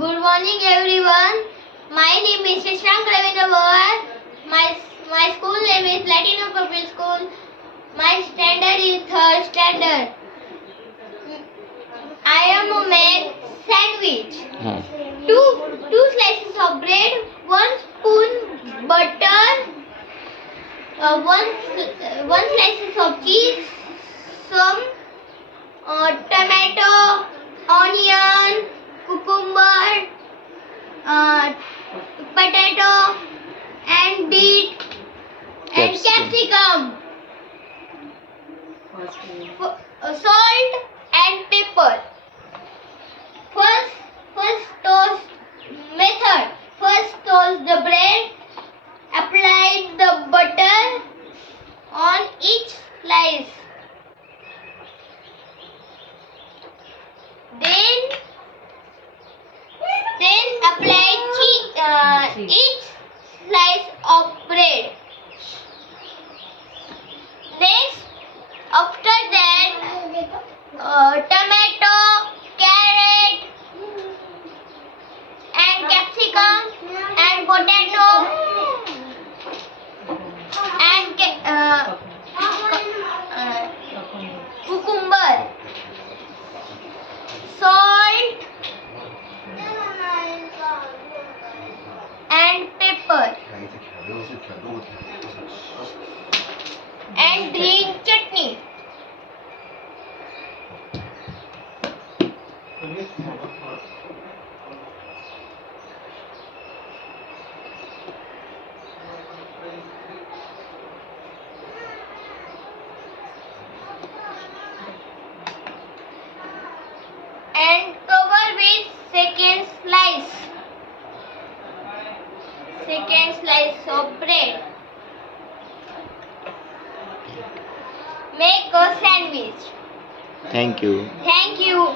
Good morning, everyone. My name is Shashank Ravindra Bawar. My school name is Latino Public School. My standard is third standard. I am a make sandwich. Two slices of bread, one spoon butter, one slices of cheese, some tomato, onion, cucumber, potato, and beet, and capsicum, salt and pepper. First toast method. First toast the bread. Apply the butter on each slice. Then apply each slice of bread. Next, after that, tomato, carrot, and capsicum, and potato, and cucumber, salt, and pepper, and green chutney. And cover with second slice of bread. Make a sandwich. Thank you. Thank you.